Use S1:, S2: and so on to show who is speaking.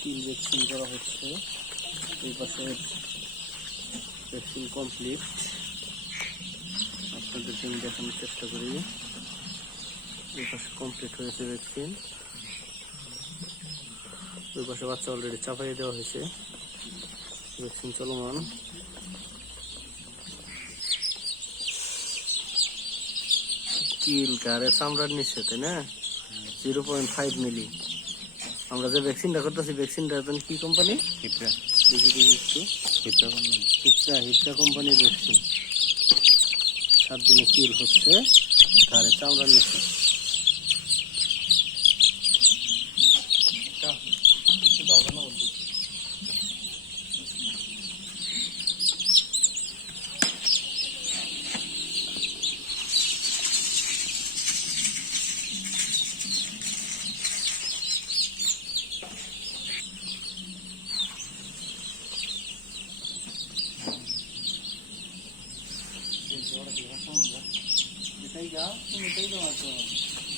S1: Vaccine করা হচ্ছে। এই পাশে ভ্যাকসিন কমপ্লিট আপনাদেরকে আমি দেখানোর চেষ্টা করি। এই পাশে কমপ্লিট হয়েছে ভ্যাকসিন ওই পাশে বাচ্চা অলরেডি চাপাই দেওয়া হয়েছে। ভ্যাকসিন চলমান। কিল কারে চামড়ার নিচে তাই না? জিরো পয়েন্ট ফাইভ মিলি আমরা যে ভ্যাকসিনটা করতেছি ভ্যাকসিনটা এখন কি কোম্পানি
S2: হিপরা
S1: দেখি দেখি একটু।
S2: হিপরা কোম্পানি
S1: হিপরা হিপরা কোম্পানির ভ্যাকসিন সাত দিনে কিল হচ্ছে। তাহলে চামড়ার নিচে agora que já fomos, já, Ele tá igual, não tem mais uma